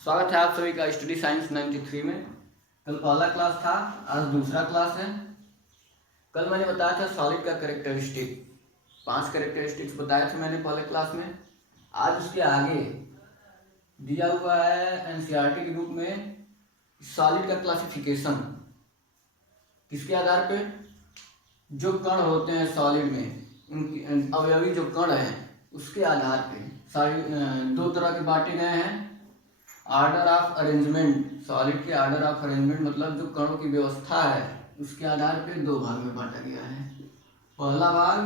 स्वागत है आप सभी का स्टडी साइंस 93 में। कल पहला क्लास था, आज दूसरा क्लास है। कल मैंने बताया था सॉलिड का कैरेक्टरिस्टिक, 5 कैरेक्टरिस्टिक्स बताए थे मैंने पहले क्लास में। आज उसके आगे दिया हुआ है एनसीईआरटी के रूप में सॉलिड का क्लासिफिकेशन। किसके आधार पे? जो कण होते हैं सॉलिड में, उनकी अवयवी जो कण हैं उसके आधार पे सारी 2 तरह के बांटे गए हैं। आर्डर ऑफ अरेंजमेंट, सॉलिड के आर्डर ऑफ अरेंजमेंट मतलब जो कणों की व्यवस्था है उसके आधार पे 2 भाग में बांटा गया है। पहला भाग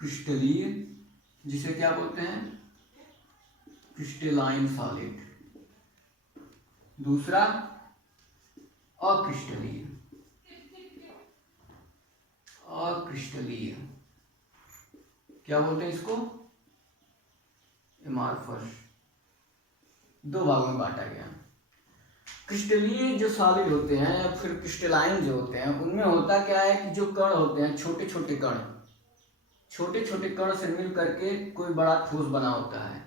क्रिस्टलीय, जिसे क्या बोलते हैं? Crystalline solid. दूसरा अक्रिस्टलीय। अक्रिस्टलीय क्या बोलते हैं इसको? एमार्फस। 2 भागों में बांटा गया। क्रिस्टलीय जो सॉलिड होते हैं या फिर क्रिस्टलाइन जो होते हैं, उनमें होता क्या है कि जो कण होते हैं, छोटे छोटे कण से मिल करके कोई बड़ा ठोस बना होता है।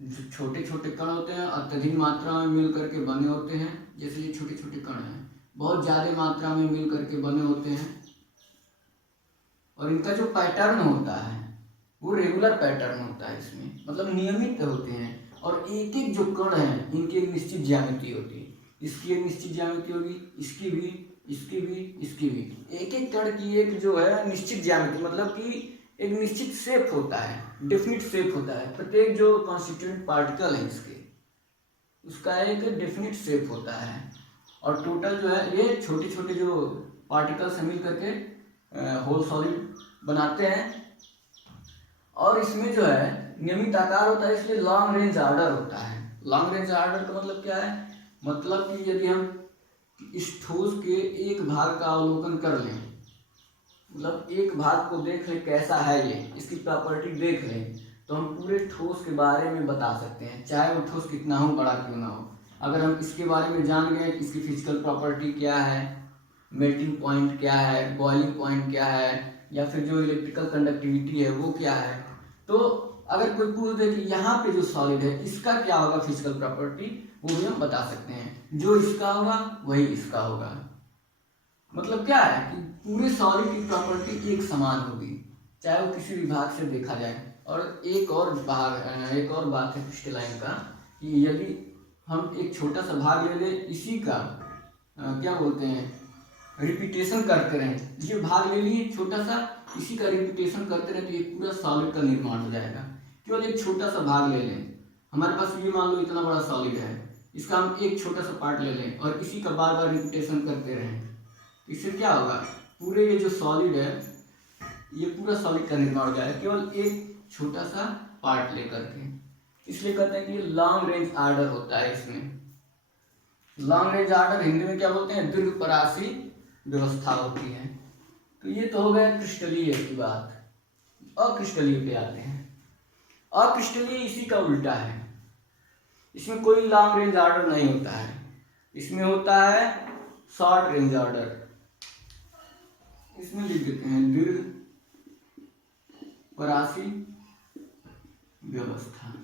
जो छोटे छोटे कण होते हैं अत्यधिक मात्रा में मिल करके बने होते हैं। जैसे ये छोटे छोटे कण हैं, बहुत ज़्यादा मात्रा में मिल करके बने होते हैं और इनका जो पैटर्न होता है वो रेगुलर पैटर्न होता है। इसमें मतलब नियमित होते हैं और एक एक जो कण है इनकी एक निश्चित ज्यामिति होती है। इसकी एक निश्चित ज्यामिति होगी, इसकी भी, इसकी भी, इसकी भी। एक एक कण की एक जो है निश्चित ज्यामिति, मतलब कि एक निश्चित शेप होता है, डेफिनिट शेप होता है। प्रत्येक जो कॉन्स्टिट्यूएंट पार्टिकल है इसके, उसका एक डेफिनिट शेप होता है। और टोटल जो है ये छोटे छोटे जो पार्टिकल से मिल करके होल सॉलिड बनाते हैं। और इसमें जो है नियमित आकार होता है, इसलिए लॉन्ग रेंज आर्डर होता है। लॉन्ग रेंज आर्डर का मतलब क्या है? मतलब कि यदि हम इस ठोस के एक भाग का अवलोकन कर लें, मतलब एक भाग को देख लें कैसा है ये, इसकी प्रॉपर्टी देख लें, तो हम पूरे ठोस के बारे में बता सकते हैं, चाहे वो ठोस कितना हो, बड़ा क्यों ना हो। अगर हम इसके बारे में जान गए कि इसकी फिजिकल प्रॉपर्टी क्या है, मेल्टिंग पॉइंट क्या है, बॉइलिंग पॉइंट क्या है, या फिर जो इलेक्ट्रिकल कंडक्टिविटी है वो क्या है, तो अगर कोई पूछ दे कि यहाँ पे जो सॉलिड है इसका क्या होगा फिजिकल प्रॉपर्टी, वो भी हम बता सकते हैं। जो इसका होगा वही इसका होगा। मतलब क्या है कि पूरे सॉलिड की प्रॉपर्टी एक समान होगी, चाहे वो किसी भी भाग से देखा जाए। और एक और बात है क्रिस्टलाइन का कि यदि हम एक छोटा सा भाग ले लें, इसी का क्या बोलते हैं, रिपीटेशन करते रहें, ये भाग ले लिए छोटा सा, इसी का रिपीटेशन करते रहे तो ये पूरा सॉलिड का निर्माण हो जाएगा। केवल एक छोटा सा भाग ले लें, हमारे पास ये मान लो इतना बड़ा सॉलिड है, इसका हम एक छोटा सा पार्ट ले लें और इसी का बार बार रिपीटेशन करते रहें, इससे क्या होगा? पूरे ये जो सॉलिड है ये पूरा सॉलिड का निर्माण हो जाएगा केवल एक छोटा सा पार्ट लेकर के। इसलिए कहते हैं कि ये लॉन्ग रेंज आर्डर होता है। इसमें लॉन्ग रेंज आर्डर हिंदी में क्या बोलते हैं? दीर्घपरासी व्यवस्था होती है। तो ये तो हो गया क्रिस्टलीय की बात। अक्रिस्टलीय पे आते हैं। अक्रिस्टलीय इसी का उल्टा है, इसमें कोई लॉन्ग रेंज आर्डर नहीं होता है, इसमें होता है शॉर्ट रेंज आर्डर। इसमें लिख देते हैं दीर्घपरासी व्यवस्था।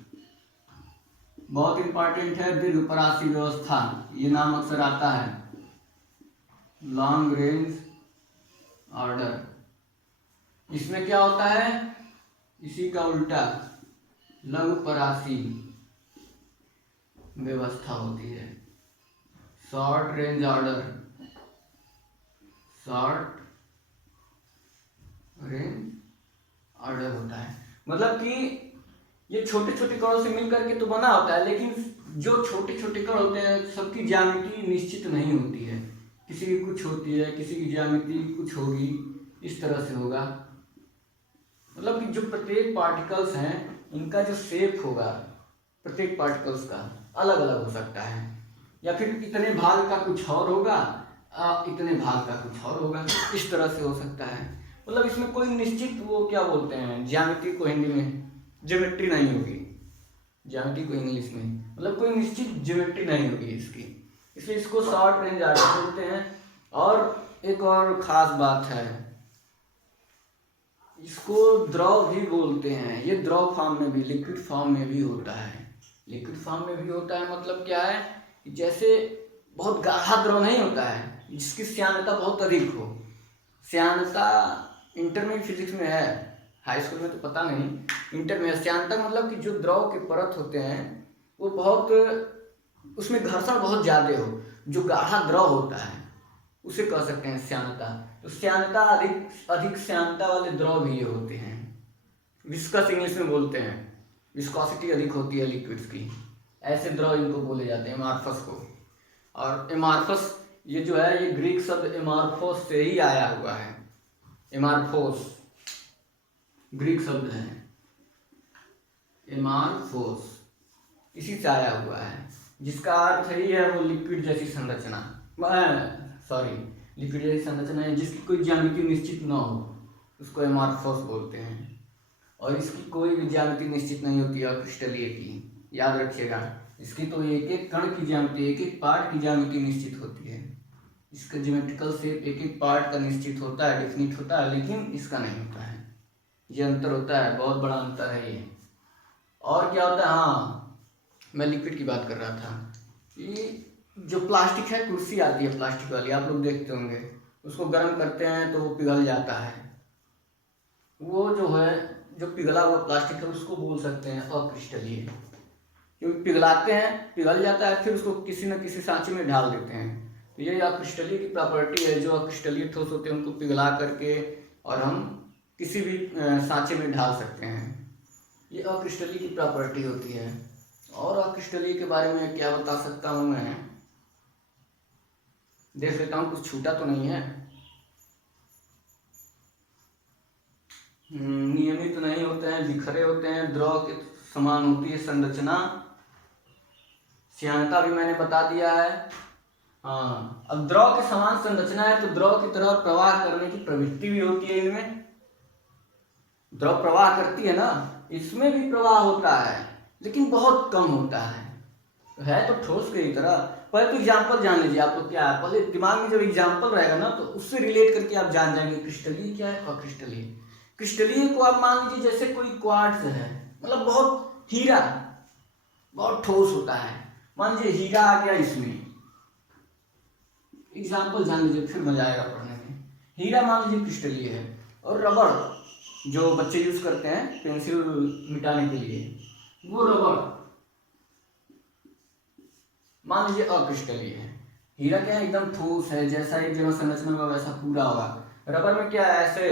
बहुत इंपॉर्टेंट है दीर्घपरासी व्यवस्था, ये नाम अक्सर आता है। लॉन्ग रेंज ऑर्डर, इसमें क्या होता है? इसी का उल्टा लघुपरासी व्यवस्था होती है। Short range order, short range order होता है। मतलब कि ये छोटे छोटे कणों से मिलकर के तो बना होता है, लेकिन जो छोटे छोटे कण होते हैं सबकी ज्यामिति निश्चित नहीं होती है। किसी की कुछ होती है, किसी की ज्यामिति कुछ होगी, इस तरह से होगा। मतलब कि जो प्रत्येक पार्टिकल्स हैं इनका जो शेप होगा प्रत्येक पार्टिकल्स का अलग अलग हो सकता है, या फिर इतने भाग का कुछ और होगा, इतने भाग का कुछ और होगा, इस तरह से हो सकता है। मतलब इसमें कोई निश्चित वो क्या बोलते हैं, ज्यामिति को हिंदी में ज्योमेट्री नहीं होगी, ज्यामिति को इंग्लिश में मतलब कोई निश्चित ज्योमेट्री नहीं होगी इसकी, इसलिए इसको शॉर्ट रेंज आर्डर बोलते हैं। और एक और खास बात है, इसको द्रव भी बोलते हैं। ये द्रव फॉर्म में भी, लिक्विड फॉर्म में भी होता है। लिक्विड फॉर्म में भी होता है, मतलब क्या है कि जैसे बहुत गाढ़ा द्रव नहीं होता है जिसकी श्यानता बहुत अधिक हो। श्यानता इंटर में फिजिक्स में है, हाई स्कूल में तो पता नहीं, इंटर में श्यानता मतलब कि जो द्रव के परत होते हैं वो बहुत, उसमें घर्षण बहुत ज़्यादा हो, जो गाढ़ा द्रव होता है उसे कह सकते हैं श्यानता। तो श्यानता अधिक अधिक श्यानता वाले द्रव भी ये होते हैं। विस्कस इंग्लिश में बोलते हैं, विस्कोसिटी अधिक होती है लिक्विड्स की, ऐसे द्रव इनको बोले जाते हैं, एमार्फस को। और एमार्फस ये जो है ये ग्रीक शब्द एमार्फोस से ही आया हुआ है। एमार्फोस ग्रीक शब्द है, एमार्फोस इसी से आया हुआ है, जिसका अर्थ ही है वो लिक्विड जैसी संरचना, सॉरी लिक्विड जैसी संरचना है जिसकी कोई ज्यामिति निश्चित न हो, उसको एमार्फोस बोलते हैं। और इसकी कोई भी ज्यामिति निश्चित नहीं होती है क्रिस्टलीय की, याद रखिएगा। इसकी तो एक एक कण की ज्यामिति, एक एक पार्ट की ज्यामिति निश्चित होती है। इसका ज्योमेट्रिकल शेप एक एक पार्ट का निश्चित होता है, डिफिनिट होता है, लेकिन इसका नहीं होता है। ये अंतर होता है, बहुत बड़ा अंतर है ये। और क्या होता है, हाँ मैं लिक्विड की बात कर रहा था, ये जो प्लास्टिक है, कुर्सी आती है प्लास्टिक वाली, आप लोग देखते होंगे, उसको गर्म करते हैं तो वो पिघल जाता है। वो जो है जो पिघला हुआ प्लास्टिक है उसको बोल सकते हैं अक्रिस्टलीय, क्योंकि पिघलाते हैं, पिघल जाता है, फिर उसको किसी न किसी सांचे में ढाल देते हैं। तो ये अक्रिस्टलीय की प्रॉपर्टी है, जो अक्रिस्टलीय ठोस होते हैं उनको पिघला करके और हम किसी भी सांचे में ढाल सकते हैं, ये अक्रिस्टलीय की प्रॉपर्टी होती है। और अक्रिस्टलीय के बारे में क्या बता सकता हूँ मैं, देख लेता हूँ कुछ छूटा तो नहीं है। नियमित तो नहीं होते हैं, बिखरे होते हैं, द्रव के समान होती है संरचना, श्यानता भी मैंने बता दिया है। हाँ, अब द्रव के समान संरचना है तो द्रव की तरह प्रवाह करने की प्रवृत्ति भी होती है इनमें। द्रव प्रवाह करती है ना, इसमें भी प्रवाह होता है लेकिन बहुत कम होता है तो ठोस की तरह। पहले तो एग्जाम्पल जान लीजिए आप लोग, क्या है पहले दिमाग में जब एग्जाम्पल रहेगा ना तो उससे रिलेट करके आप जान जाएंगे क्रिस्टलीय क्या है अक्रिस्टलीय। क्रिस्टलीय को आप मान लीजिए जैसे कोई क्वार्ट्ज है, मतलब बहुत हीरा, बहुत ठोस होता है, मान लीजिए हीरा आ गया इसमें, एग्जाम्पल जान लीजिए फिर मजा आएगा पढ़ने में। हीरा मान लीजिए क्रिस्टलीय है, और रबड़ जो बच्चे यूज करते हैं पेंसिल मिटाने के लिए, वो रबड़ मान लीजिए अक्रिस्टलीय है। हीरा क्या है, एकदम ठोस है, जैसा एक जगह संरचना होगा वैसा पूरा होगा। रबर में क्या है, ऐसे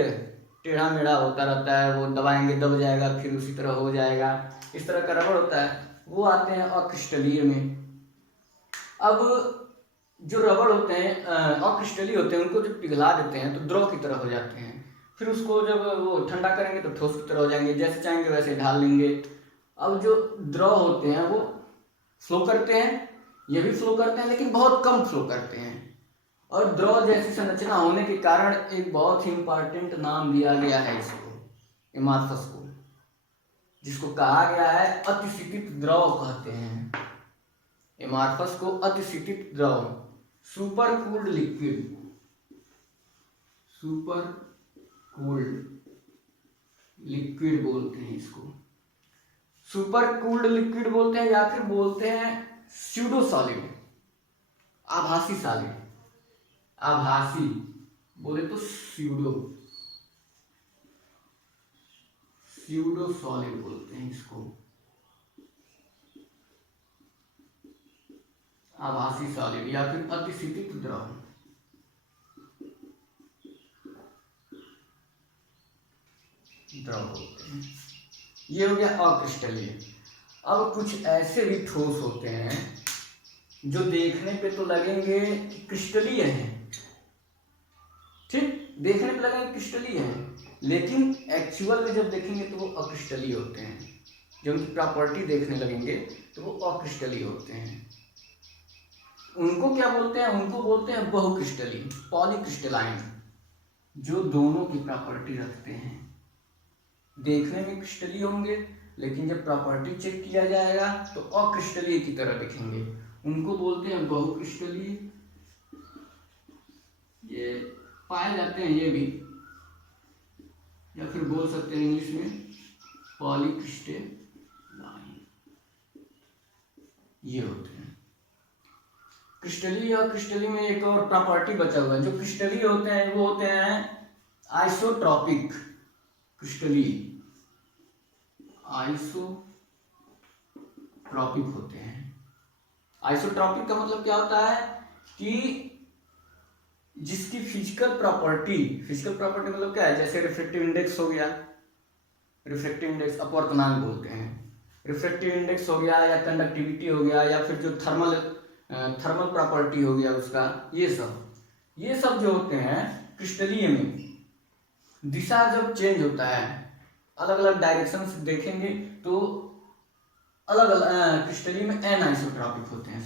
टेढ़ा मेढ़ा होता रहता है, वो दबाएंगे दब जाएगा फिर उसी तरह हो जाएगा, इस तरह का रबर होता है, वो आते हैं अक्रिस्टलीय में। अब जो रबर होते हैं अक्रिस्टलीय होते हैं, उनको जब पिघला देते हैं तो द्रव की तरह हो जाते हैं, फिर उसको जब वो ठंडा करेंगे तो ठोस की तरह हो जाएंगे, जैसे चाहेंगे वैसे ढाल लेंगे। अब जो द्रव होते हैं वो फ्लो करते हैं, ये भी फ्लो करते हैं लेकिन बहुत कम फ्लो करते हैं। और द्रव जैसी संरचना होने के कारण एक बहुत ही इंपॉर्टेंट नाम दिया गया है इसको, एमार्फस को, जिसको कहा गया है अतिशीतित द्रव कहते हैं। एमार्फस को अतिशीतित द्रव, super cooled liquid, super cooled liquid बोलते हैं इसको, सुपर कूल्ड लिक्विड बोलते हैं, या फिर बोलते हैं स्यूडो सॉलिड, आभासी सॉलिड, आभासी बोले तो स्यूडो, स्यूडो सॉलिड बोलते हैं इसको, आभासी सॉलिड या फिर अतिशीतित द्रव। होते हैं, ये हो गया अक्रिस्टलीय। अब कुछ ऐसे भी ठोस होते हैं जो देखने पे तो लगेंगे क्रिस्टलीय हैं, ठीक, देखने पे लगेंगे क्रिस्टलीय हैं, लेकिन एक्चुअल में जब देखेंगे तो वो अक्रिस्टलीय होते हैं। जब उनकी प्रॉपर्टी देखने लगेंगे तो वो अक्रिस्टलीय होते हैं। उनको क्या बोलते हैं, उनको बोलते हैं बहुक्रिस्टलीय, पॉलीक्रिस्टलाइन, जो दोनों की प्रॉपर्टी रखते हैं। देखने में क्रिस्टलीय होंगे लेकिन जब प्रॉपर्टी चेक किया जाएगा तो अक्रिस्टलीय की तरह दिखेंगे, उनको बोलते हैं बहुक्रिस्टलीय। ये पाए जाते हैं ये भी, या फिर बोल सकते हैं इंग्लिश में पॉलीक्रिस्टलाइन। ये होते हैं क्रिस्टलीय। और क्रिस्टलीय में एक और प्रॉपर्टी बचा हुआ है। जो क्रिस्टलीय होते हैं वो होते हैं आइसोट्रॉपिक। क्रिस्टलीय आइसोट्रॉपिक होते हैं। आइसोट्रॉपिक का मतलब क्या होता है कि जिसकी फिजिकल प्रॉपर्टी मतलब क्या है, जैसे रिफ्रैक्टिव इंडेक्स हो गया, रिफ्रैक्टिव इंडेक्स अपवर्तनांक बोलते हैं, रिफ्रैक्टिव इंडेक्स हो गया, या कंडक्टिविटी हो गया, या फिर जो थर्मल प्रॉपर्टी हो गया उसका, ये सब जो होते हैं क्रिस्टलीय में, दिशा जब चेंज होता है, अलग अलग डायरेक्शन से देखेंगे तो अलग अलग क्रिस्टलीय में एनाइसोट्रॉपिक होते हैं,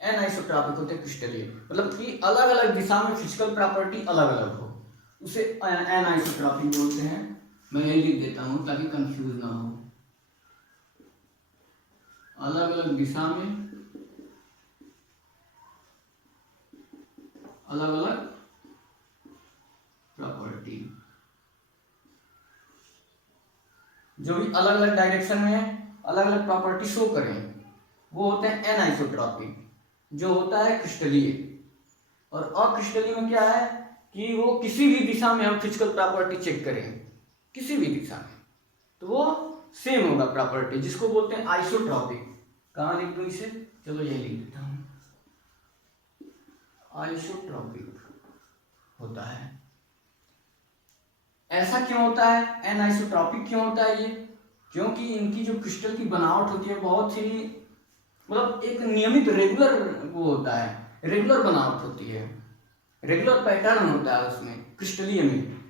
एनाइसोट्रॉपिक होते हैं क्रिस्टलीय, मतलब कि अलग अलग दिशा में फिजिकल प्रॉपर्टी अलग अलग हो, उसे एनाइसोट्रॉपिक बोलते हैं। मैं यही लिख देता हूं ताकि कंफ्यूज ना हो। अलग अलग दिशा में अलग अलग प्रॉपर्टी, जो भी अलग अलग डायरेक्शन में अलग अलग प्रॉपर्टी शो करें वो होते हैं एनाइसोट्रॉपिक, जो होता है क्रिस्टलीय। और अक्रिस्टलीय में क्या है कि वो किसी भी दिशा में हम फिजिकल प्रॉपर्टी चेक करें, किसी भी दिशा में, तो वो सेम होगा प्रॉपर्टी, जिसको बोलते हैं आइसोट्रॉपिक। कहाँ लिख दूं इसे, चलो यही लिख देता हूं, आइसोट्रॉपिक होता है। ऐसा क्यों होता है, एनाइसोट्रॉपिक क्यों होता है ये, क्योंकि इनकी जो क्रिस्टल की बनावट होती है बहुत ही मतलब एक नियमित रेगुलर वो होता है, रेगुलर बनावट होती है, रेगुलर पैटर्न होता है उसमें क्रिस्टलीय में।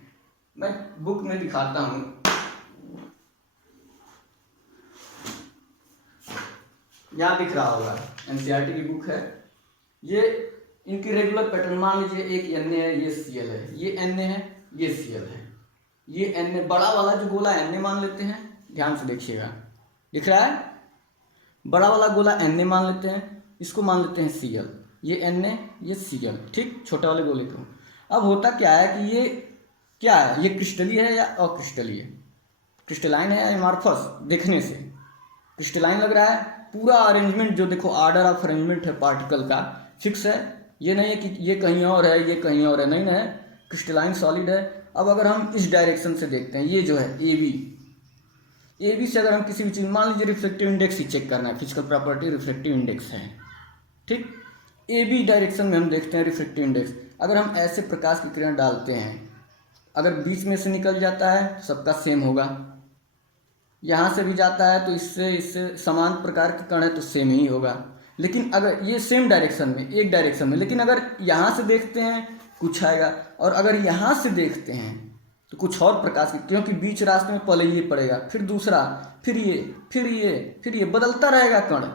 मैं बुक में दिखाता हूं, यहां दिख रहा होगा, एनसीईआरटी की बुक है ये। इनकी रेगुलर पैटर्न मान लीजिए एक Na है, ये Cl है, ये Na है, ये Cl है, ये Na बड़ा वाला जो गोला Na मान लेते हैं, ध्यान से देखिएगा, दिख रहा है, बड़ा वाला गोला Na मान लेते हैं, इसको मान लेते हैं Cl, ये Na ये Cl, ठीक, छोटे वाले गोले को। अब होता क्या है कि ये क्या है, ये क्रिस्टलीय है या अक्रिस्टलीय, क्रिस्टलाइन है या एमार्फस, देखने से क्रिस्टलाइन लग रहा है। पूरा अरेंजमेंट जो देखो, ऑर्डर ऑफ अरेंजमेंट है पार्टिकल का फिक्स है, ये नहीं है कि ये कहीं और है ये कहीं और है, नहीं है, क्रिस्टलाइन सॉलिड है। अब अगर हम इस डायरेक्शन से देखते हैं, ये जो है ए बी से अगर हम किसी भी चीज़, मान लीजिए रिफ्लेक्टिव इंडेक्स ही चेक करना है, फिजिकल प्रॉपर्टी रिफ्लेक्टिव इंडेक्स है, ठीक, ए बी डायरेक्शन में हम देखते हैं रिफ्लेक्टिव इंडेक्स। अगर हम ऐसे प्रकाश की किरण डालते हैं, अगर बीच में से निकल जाता है तो सबका सेम होगा, यहाँ से भी जाता है तो इससे समान प्रकार के कण है तो सेम ही होगा। लेकिन अगर ये सेम डायरेक्शन में, एक डायरेक्शन में, लेकिन अगर यहाँ से देखते हैं कुछ आएगा, और अगर यहाँ से देखते हैं तो कुछ और प्रकाश की, क्योंकि बीच रास्ते में पहले ये पड़ेगा, फिर दूसरा, फिर ये बदलता रहेगा कण।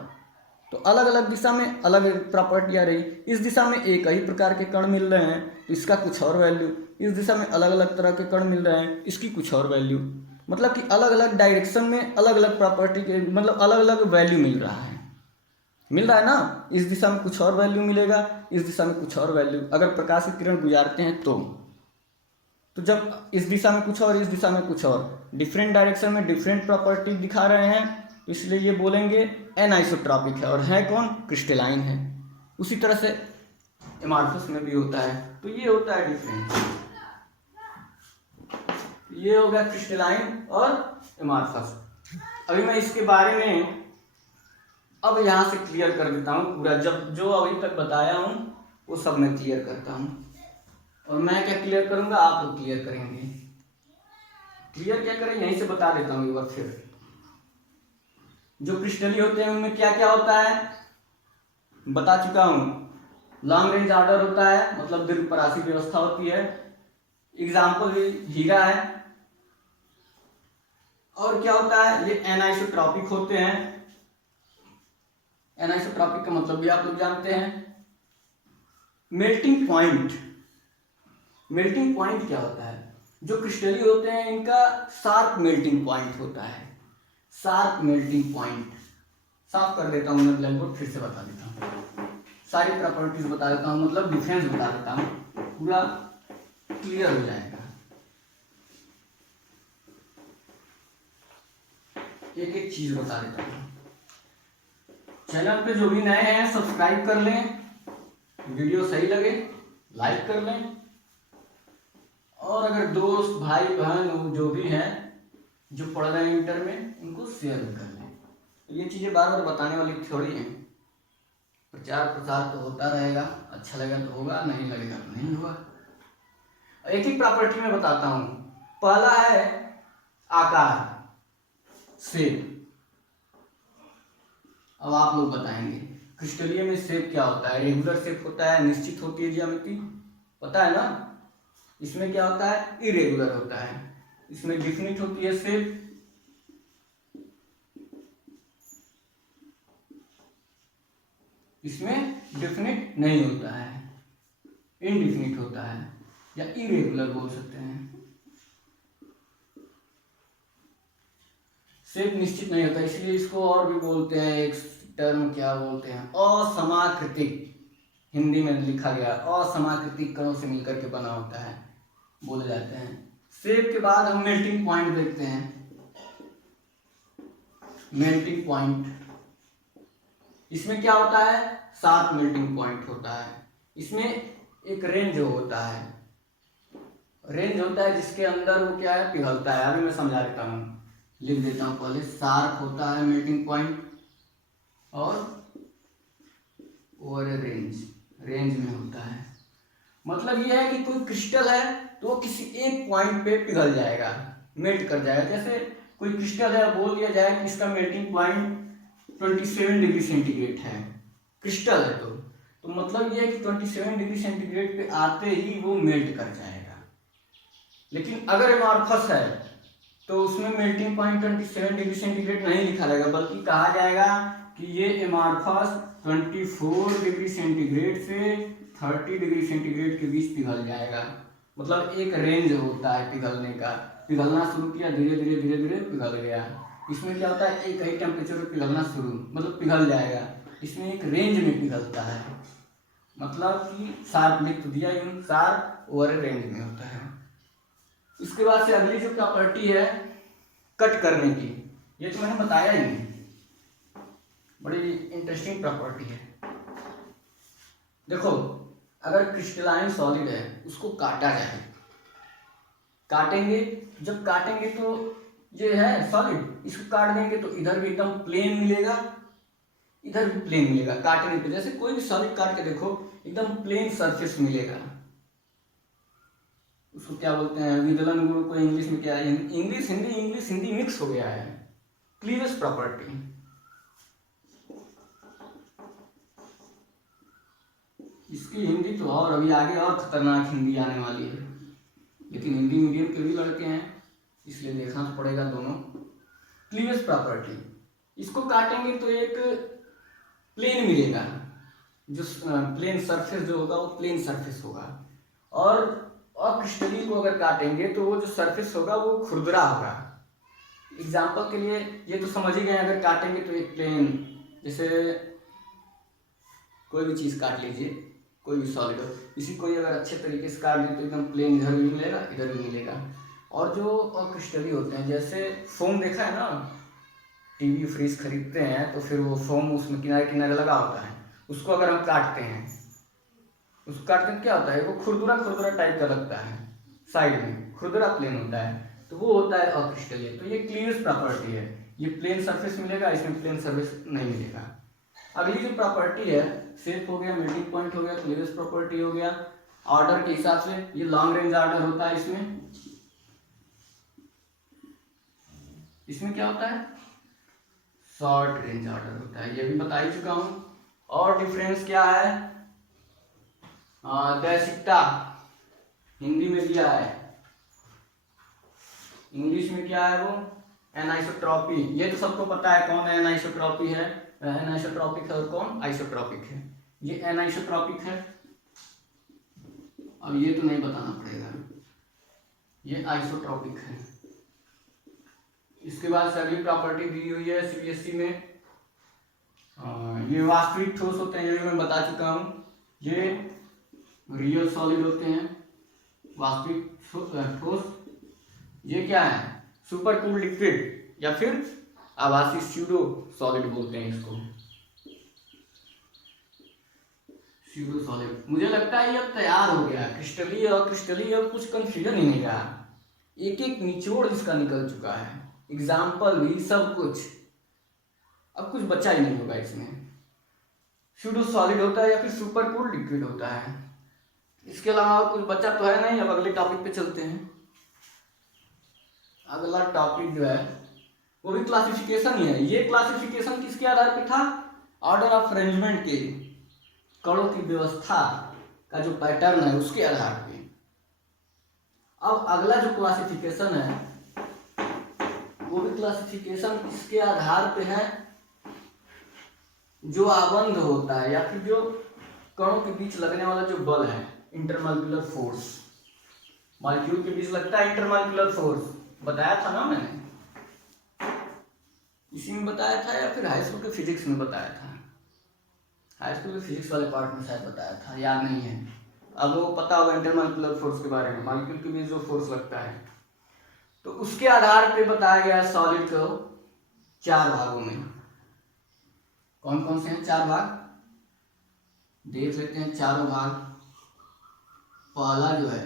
तो अलग अलग दिशा में अलग अलग प्रॉपर्टियाँ रही। इस दिशा में एक ही प्रकार के कण मिल रहे हैं तो इसका कुछ और वैल्यू, इस दिशा में अलग अलग तरह के कण मिल रहे हैं, इसकी कुछ और वैल्यू, मतलब कि अलग अलग डायरेक्शन में अलग अलग प्रॉपर्टी के, मतलब अलग अलग वैल्यू मिल रहा है ना। इस दिशा में कुछ और वैल्यू मिलेगा, इस दिशा में कुछ और वैल्यू, अगर प्रकाश की किरण गुजारते हैं तो जब इस दिशा में कुछ और, इस दिशा में कुछ और, डिफरेंट डायरेक्शन में डिफरेंट प्रॉपर्टी दिखा रहे हैं, तो इसलिए ये बोलेंगे एनाइसोट्रॉपिक है। और है कौन, क्रिस्टलाइन है। उसी तरह से एमार्फस में भी होता है, तो ये होता है डिफरेंट। ये हो गया क्रिस्टलाइन और एमार्फस। अभी मैं इसके बारे में अब यहाँ से क्लियर कर देता हूँ पूरा, जब जो अभी तक बताया हूँ वो सब मैं क्लियर करता हूँ। और मैं क्या क्लियर करूँगा, आप लोग क्लियर करेंगे। क्लियर क्या करें, यहीं से बता देता हूँ एक बार फिर। जो क्रिस्टलीय होते हैं उनमें क्या क्या होता है बता चुका हूँ। लॉन्ग रेंज ऑर्डर होता है, मतलब दीर्घ परासी व्यवस्था होती है। एग्जाम्पल भी हीरा है। और क्या होता है, ये एनाइसोट्रॉपिक होते हैं। एनाइसोट्रॉपिक का मतलब भी आप लोग जानते हैं। मेल्टिंग पॉइंट, मेल्टिंग पॉइंट क्या होता है, जो क्रिस्टलीय होते हैं इनका शार्प मेल्टिंग पॉइंट होता है। शार्प मेल्टिंग पॉइंट, साफ कर देता हूँ मैं ब्लैक बोर्ड, फिर से बता देता हूँ, सारी प्रॉपर्टीज बता देता हूँ, मतलब डिफरेंस बता देता हूँ, पूरा क्लियर हो जाएगा। एक एक चीज बता देता हूँ। चैनल पे जो भी नए हैं सब्सक्राइब कर लें, वीडियो सही लगे लाइक कर लें, और अगर दोस्त भाई बहन जो भी हैं जो पढ़ रहे हैं इंटर में उनको शेयर भी कर लें। ये चीज़ें बार बार बताने वाली थोड़ी हैं, प्रचार प्रसार तो होता रहेगा, अच्छा लगेगा तो होगा, नहीं लगेगा तो नहीं होगा। एक ही प्रॉपर्टी में बताता हूँ। पहला है आकार, शेप। अब आप लोग बताएंगे क्रिस्टलीय में शेप क्या होता है? रेगुलर शेप होता है, निश्चित होती है ज्यामिति, पता है ना। इसमें क्या होता है? इरेगुलर होता है। इसमें डिफिनिट होती है शेप, इसमें डिफिनिट नहीं होता है, इनडिफिनिट होता है या इरेगुलर बोल सकते हैं। शेप निश्चित नहीं होता, इसलिए इसको और भी बोलते हैं, एक टर्म क्या बोलते हैं, असमाकृतिक। हिंदी में लिखा गया असमाकृतिक कणों से मिलकर के बना होता है, बोले जाते हैं। शेप के बाद हम मेल्टिंग पॉइंट देखते हैं। मेल्टिंग पॉइंट, इसमें क्या होता है? 7 मेल्टिंग पॉइंट होता है। इसमें एक रेंज होता है, रेंज होता है जिसके अंदर वो क्या है? पिघलता है। अभी मैं समझा देता हूँ, लिख देता हूँ पहले। शार्प होता है मेल्टिंग पॉइंट, और रेंज में होता है। मतलब ये है कि कोई क्रिस्टल है तो वो किसी एक पॉइंट पे पिघल जाएगा, मेल्ट कर जाएगा। जैसे कोई क्रिस्टल है, बोल दिया जाए कि इसका मेल्टिंग पॉइंट 27 डिग्री सेंटीग्रेड है, क्रिस्टल है तो मतलब ये है कि 27 डिग्री सेंटीग्रेड पे आते ही वो मेल्ट कर जाएगा। लेकिन अगर एमॉर्फस है तो उसमें मेल्टिंग पॉइंट 27 डिग्री सेंटीग्रेड नहीं लिखा जाएगा, बल्कि कहा जाएगा कि ये एमॉर्फस 24 डिग्री सेंटीग्रेड से 30 डिग्री सेंटीग्रेड के बीच पिघल जाएगा। मतलब एक रेंज होता है पिघलने का, पिघलना शुरू किया, धीरे धीरे धीरे धीरे पिघल गया। इसमें क्या होता है? एक ही टेम्परेचर पे पिघलना शुरू, मतलब पिघल जाएगा। इसमें एक रेंज में पिघलता है, मतलब कि शार्प लिख तो दिया, शार्प और रेंज में होता है। इसके बाद से अगली जो प्रॉपर्टी है कट करने की, ये तो मैंने बताया ही नहीं, बड़ी इंटरेस्टिंग प्रॉपर्टी है। देखो, अगर क्रिस्टलाइन सॉलिड है उसको काटा जाए, काटेंगे, जब काटेंगे तो ये है सॉलिड, इसको काट देंगे तो इधर भी एकदम प्लेन मिलेगा, इधर भी प्लेन मिलेगा। काटने पे जैसे कोई भी सॉलिड काट के देखो एकदम प्लेन सरफेस मिलेगा। उसको क्या बोलते हैं? विदलन गुण को इंग्लिश में क्या है? इंग्लिश हिंदी मिक्स हो गया है। क्लीवेज प्रॉपर्टी, इसकी हिंदी तो और अभी आगे और खतरनाक हिंदी आने वाली है, लेकिन हिंदी मीडियम के भी लड़के हैं इसलिए देखना तो पड़ेगा दोनों। क्लीवेज प्रॉपर्टी, इसको काटेंगे तो एक प्लेन मिलेगा, जो प्लेन सरफेस जो होगा वो प्लेन सरफेस होगा, और क्रिस्टलीन को अगर काटेंगे तो वो जो सरफेस होगा वो खुरदरा होगा। एग्जाम्पल के लिए ये तो समझ ही गए, अगर काटेंगे तो एक प्लेन, जैसे कोई भी चीज़ काट लीजिए, कोई भी सॉलिड हो, इसी को अगर अच्छे तरीके से काट दें तो एकदम प्लेन इधर भी मिलेगा इधर भी मिलेगा। और जो अक्रिस्टलीय होते हैं, जैसे फोम देखा है ना, टीवी फ्रिज खरीदते हैं तो फिर वो फोम उसमें किनारे किनारे लगा होता है, उसको अगर हम काटते हैं, उसको काटते हैं क्या होता है? वो खुरदुरा खुरदुरा टाइप का लगता है, साइड में खुरदुरा प्लेन होता है, तो वो होता है अक्रिस्टलीय। तो ये क्लीवेज प्रॉपर्टी है, ये प्लेन सरफेस मिलेगा, इसमें प्लेन सरफेस नहीं मिलेगा। अगली जो प्रॉपर्टी है, शेप हो गया, मेल्टिंग पॉइंट हो गया, क्लीवेज प्रॉपर्टी हो गया। ऑर्डर के हिसाब से ये लॉन्ग रेंज ऑर्डर होता है, इसमें क्या होता है? शॉर्ट रेंज ऑर्डर होता है, ये भी बता ही चुका हूं। और डिफरेंस क्या है? दैशिकता हिंदी में दिया है, इंग्लिश में क्या है वो? एनाइसोट्रॉपी। ये तो सबको पता है कौन एनाइसोट्रॉपी है, एनाइसोट्रॉपिक है और कौन आइसोट्रॉपिक है। ये एनाइसोट्रॉपिक है, अब ये तो नहीं बताना पड़ेगा, ये आइसोट्रॉपिक है। इसके बाद सभी प्रॉपर्टी दी हुई है सीबीएसई में। ये वास्तविक ठोस होते हैं, ये मैं बता चुका हूँ। ये रियल सॉलिड होते हैं, वास्तविक ठोस। ये क्या है? सुपर कूल लिक्विड या फिर आभासी स्यूडो सॉलिड बोलते हैं इसको, स्यूडो सॉलिड। मुझे लगता है ये अब तैयार हो गया, क्रिस्टलीय और क्रिस्टलीय अब कुछ कंफ्यूजन ही नहीं रहा, एक एक निचोड़ इसका निकल चुका है, एग्जाम्पल भी सब कुछ, अब कुछ बचा ही नहीं होगा इसमें। स्यूडो सॉलिड होता है या फिर सुपर कूल लिक्विड होता है, इसके अलावा कुछ बचा तो है नहीं। अब अगले टॉपिक पे चलते हैं। अगला टॉपिक जो है वो भी क्लासिफिकेशन ही है। ये क्लासिफिकेशन किसके आधार पे था? ऑर्डर ऑफ अरेंजमेंट के, कणों की व्यवस्था का जो पैटर्न है उसके आधार पे। अब अगला जो क्लासिफिकेशन है वो भी क्लासिफिकेशन इसके आधार पे है, जो आबंध होता है या फिर जो कणों के बीच लगने वाला जो बल है, इंटरमॉलिक्यूलर फोर्स, मॉलिक्यूल के बीच लगता है इंटरमॉलिक्यूलर फोर्स, बताया था ना मैंने, इसी में बताया था या फिर हाई स्कूल के फिजिक्स में बताया था? हाई स्कूल के फिजिक्स वाले पार्ट में शायद बताया था, याद नहीं है। अब वो पता होगा इंटरमॉलिक्यूलर फोर्स के बारे में, मॉलिक्यूल के बीच जो फोर्स लगता है, तो उसके आधार पे बताया गया सॉलिड को 4 भागों में। कौन कौन से हैं 4 भाग? देख लेते हैं चारों भाग। पहला जो है,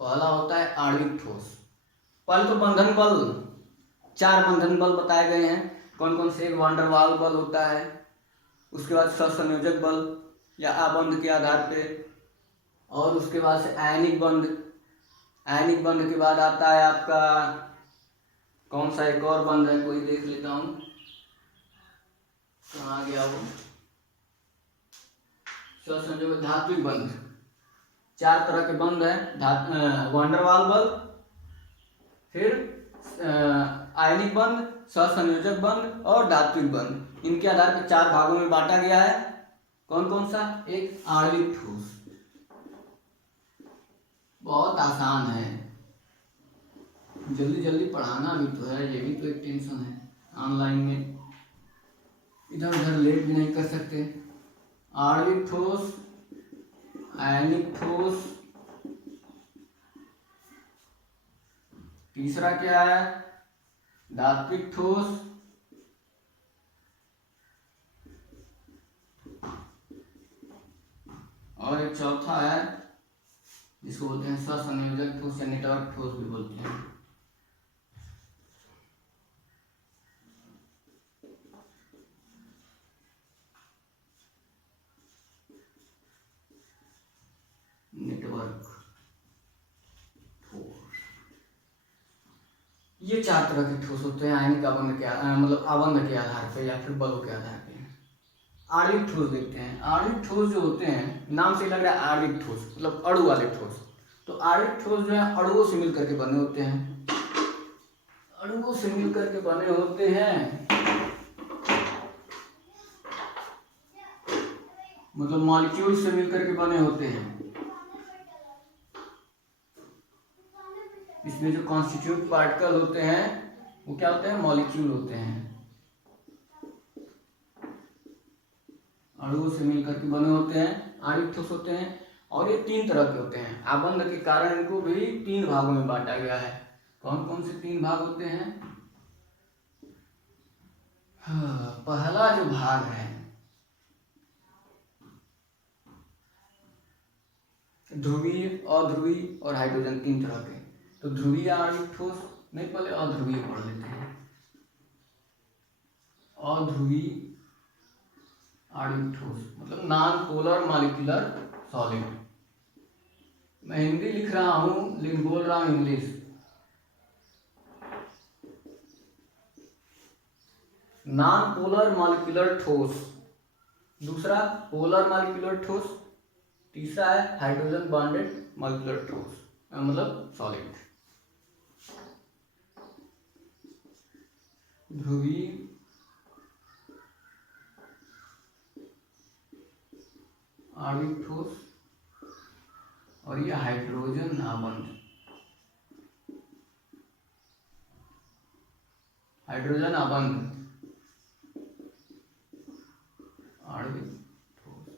पहला होता है आणविक ठोस। पहले तो बंधन बल, 4 बंधन बल बताए गए हैं। कौन कौन से? वान डर वाल बल होता है, उसके बाद सहसंयोजक बल या आबंध के आधार पे, और उसके बाद से आयनिक बंध। आयनिक बंध के बाद आता है आपका कौन सा एक और बंध है, कोई देख लेता हूँ कहाँ गया वो, सहसंयोजक धात्विक बंध। 4 तरह के बंध है, वान डर वाल बल, फिर आयनिक बंध, सहसंयोजक बंध और धात्विक बंध। इनके आधार पर 4 भागों में बांटा गया है। कौन कौन सा? एक आणविक ठोस, बहुत आसान है, जल्दी जल्दी पढ़ाना भी तो है, ये भी तो एक टेंशन है। ऑनलाइन में इधर उधर लेट भी नहीं कर सकते। आणविक ठोस, आयनिक ठोस, तीसरा क्या है? धात्विक ठोस, और एक चौथा है जिसको बोलते हैं सहसंयोजक ठोस या नेटवर्क ठोस भी बोलते हैं। नेटवर्क ठोस, ये 4 तरह के ठोस होते हैं आयनिक आबंध के मतलब आबंध के आधार पे या फिर बलों के आधार पे। आणविक ठोस देखते हैं। आणविक ठोस जो होते हैं, नाम से लग रहा है आणविक ठोस मतलब अणु वाले ठोस, तो आणविक ठोस जो है अणुओं से मिलकर के बने होते हैं, अणुओं से मिलकर के बने होते हैं, मतलब मॉलिक्यूल से मिलकर के बने होते हैं। इसमें जो कॉन्स्टिट्यूट पार्टिकल होते हैं वो क्या होते हैं? मॉलिक्यूल होते हैं, अणुओं से मिलकर के बने होते हैं, आणविक ठोस होते हैं। और ये 3 तरह के होते हैं, आबंध के कारण इनको भी 3 भागों में बांटा गया है। कौन कौन से 3 भाग होते हैं? पहला जो भाग है ध्रुवीय, अध्रुवीय और हाइड्रोजन, 3 तरह के। तो ध्रुवीय आणविक ठोस नहीं, पहले अध्रुवीय पढ़ लेते हैं। अध्रुवीय आणविक ठोस मतलब नॉन पोलर मॉलिक्यूलर सॉलिड। मैं हिंदी लिख रहा हूं लेकिन बोल रहा हूं इंग्लिश। नॉन पोलर मॉलिक्यूलर ठोस, दूसरा पोलर मॉलिक्यूलर ठोस, तीसरा है हाइड्रोजन बॉन्डेड मॉलिक्यूलर ठोस मतलब सॉलिड। ध्रुवीय आणविक ठोस और ये हाइड्रोजन आबंध, हाइड्रोजन आबंध आणविक ठोस,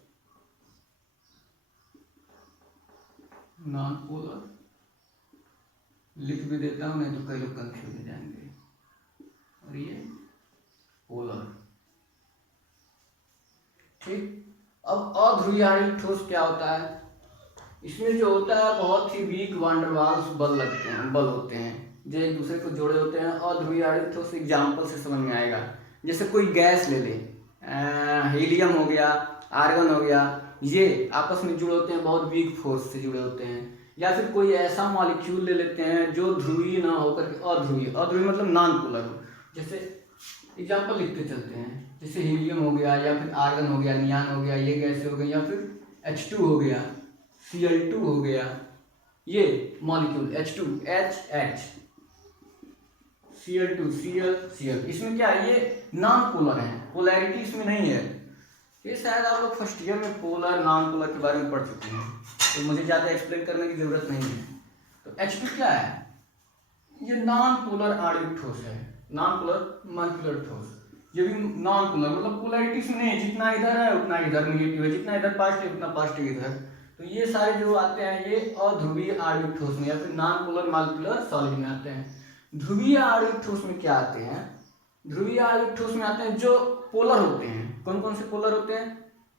नॉन पोलर। लिख भी देता हूं नहीं तो कई लोग कंफ्यूज हो जाएंगे। और ये पोलर। ठीक, अब अध्रुवीय आणविक ठोस क्या होता है? इसमें जो होता है बहुत ही वीक वान डेर वाल्स बल लगते हैं, बल होते हैं जो एक दूसरे को जोड़े होते हैं। अध्रुवीय आणविक ठोस एग्जाम्पल से समझ में आएगा। जैसे कोई गैस ले ले, हीलियम हो गया, आर्गन हो गया, ये आपस में जुड़े होते हैं, बहुत वीक फोर्स से जुड़े होते हैं। या फिर कोई ऐसा मॉलिक्यूल ले लेते हैं जो ध्रुवीय ना होकर के अध्रुवीय, अध्रुवीय मतलब नॉन पोलर हो। जैसे एग्जाम्पल लिखते चलते हैं, जैसे हीलियम हो गया, या फिर आर्गन हो गया, नियान हो गया, ये गैस हो गई, या फिर H2 हो गया, Cl2 हो गया, ये molecule H2 H Cl2 Cl, इसमें क्या है, ये नॉन पोलर है, पोलैरिटी इसमें नहीं है। ये शायद आप लोग फर्स्ट ईयर में पोलर नॉन पोलर के बारे में पढ़ चुके हैं, तो मुझे ज़्यादा एक्सप्लेन करने की जरूरत नहीं है। तो H2 क्या है? ये नॉन पोलर आणविक ठोस है, नॉन पोलर मॉलिक्यूलर ठोस। ये भी नॉन पोलर मतलब पोलैरिटी इसमें नहीं है, जितना इधर है उतना इधर नेगेटिव है, जितना इधर पॉजिटिव उतना पॉजिटिव इधर। तो ये सारे जो आते हैं ये अध्रुवीय आणविक ठोस में या फिर नॉन पोलर मॉलिक्यूलर सॉलिड में आते हैं। ध्रुवीय आणविक ठोस में क्या आते हैं? ध्रुवीय आणविक ठोस में आते हैं जो पोलर होते हैं। कौन कौन से पोलर होते हैं?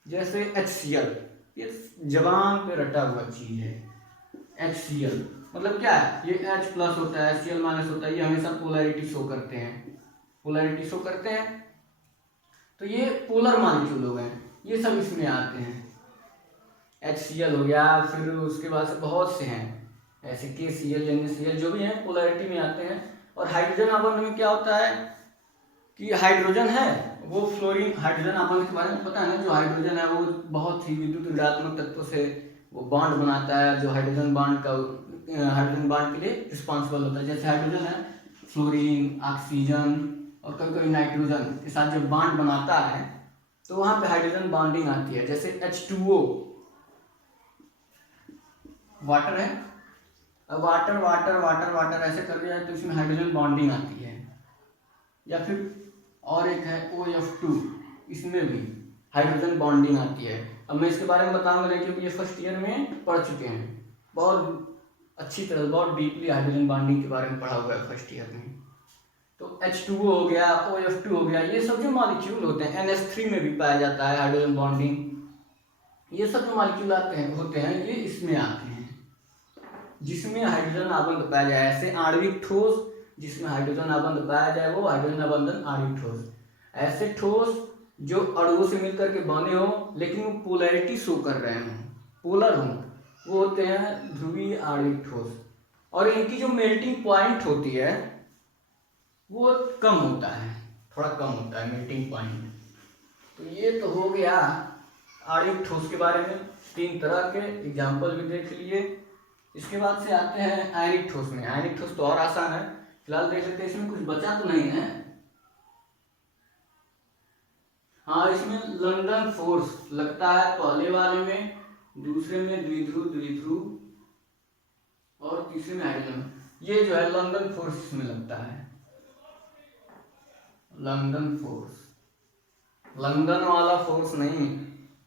जैसे HCl, ये जबान पे रटा हुआ चीज है। HCl मतलब क्या है? ये H प्लस होता है, Cl माइनस होता है, ये हमेशा पोलैरिटी शो करते हैं, पोलैरिटी शो करते हैं। तो ये पोलर मॉलिक्यूल हो गए, ये सब इसमें आते हैं। HCl हो गया, फिर उसके बाद से बहुत से हैं ऐसे KCl, NaCl जो भी हैं पोलैरिटी में आते हैं। और हाइड्रोजन आबंध में क्या होता है कि हाइड्रोजन है वो फ्लोरीन, हाइड्रोजन आबंध के बारे में पता है ना, जो हाइड्रोजन है वो बहुत ही विद्युत ऋणात्मक तत्वों से वो बॉन्ड बनाता है, जो हाइड्रोजन बॉन्ड के लिए रिस्पॉन्सिबल होता है। जैसे हाइड्रोजन है, फ्लोरीन, ऑक्सीजन और कभी कभी नाइट्रोजन के साथ जब बॉन्ड बनाता है तो वहाँ पे हाइड्रोजन बॉन्डिंग आती है। जैसे H2O वाटर है, अब वाटर वाटर वाटर वाटर ऐसे कर दिया तो इसमें हाइड्रोजन बॉन्डिंग आती है। या फिर और एक है OF2, इसमें भी हाइड्रोजन बॉन्डिंग आती है। अब मैं इसके बारे में बताऊंगा नहीं क्योंकि ये फर्स्ट ईयर में पढ़ चुके हैं, बहुत अच्छी तरह बहुत डीपली हाइड्रोजन बॉन्डिंग के बारे में पढ़ा हुआ है फर्स्ट ईयर में। तो H2O हो गया, OF2 हो गया, ये सब जो मॉलिक्यूल होते हैं, NH3 में भी पाया जाता है हाइड्रोजन बॉन्डिंग। ये सब जो मॉलिक्यूल होते हैं ये इसमें आते हैं जिसमें हाइड्रोजन आबंध पाया जाए। ऐसे आणविक ठोस जिसमें हाइड्रोजन आबंध पाया जाए वो हाइड्रोजन आबंधन आणविक ठोस। ऐसे ठोस जो अणुओं से मिलकर के बने हो लेकिन वो पोलैरिटी शो कर रहे हों, पोलर हों, वो होते हैं ध्रुवीय आणविक ठोस। और इनकी जो मेल्टिंग पॉइंट होती है वो कम होता है, थोड़ा कम होता है मेल्टिंग पॉइंट। तो ये तो हो गया आणविक ठोस के बारे में, 3 तरह के एग्जाम्पल भी देख लिए। इसके बाद से आते हैं आयनिक ठोस में। आयनिक ठोस तो और आसान है, फिलहाल देख लेते हैं, इसमें कुछ बचा तो नहीं है। हाँ, इसमें लंदन फोर्स लगता है पहले वाले में, दूसरे में द्विध्रुव और तीसरे में हाइड्रोजन। ये जो है लंदन फोर्स इसमें लगता है, लंदन फोर्स, लंदन वाला फोर्स नहीं,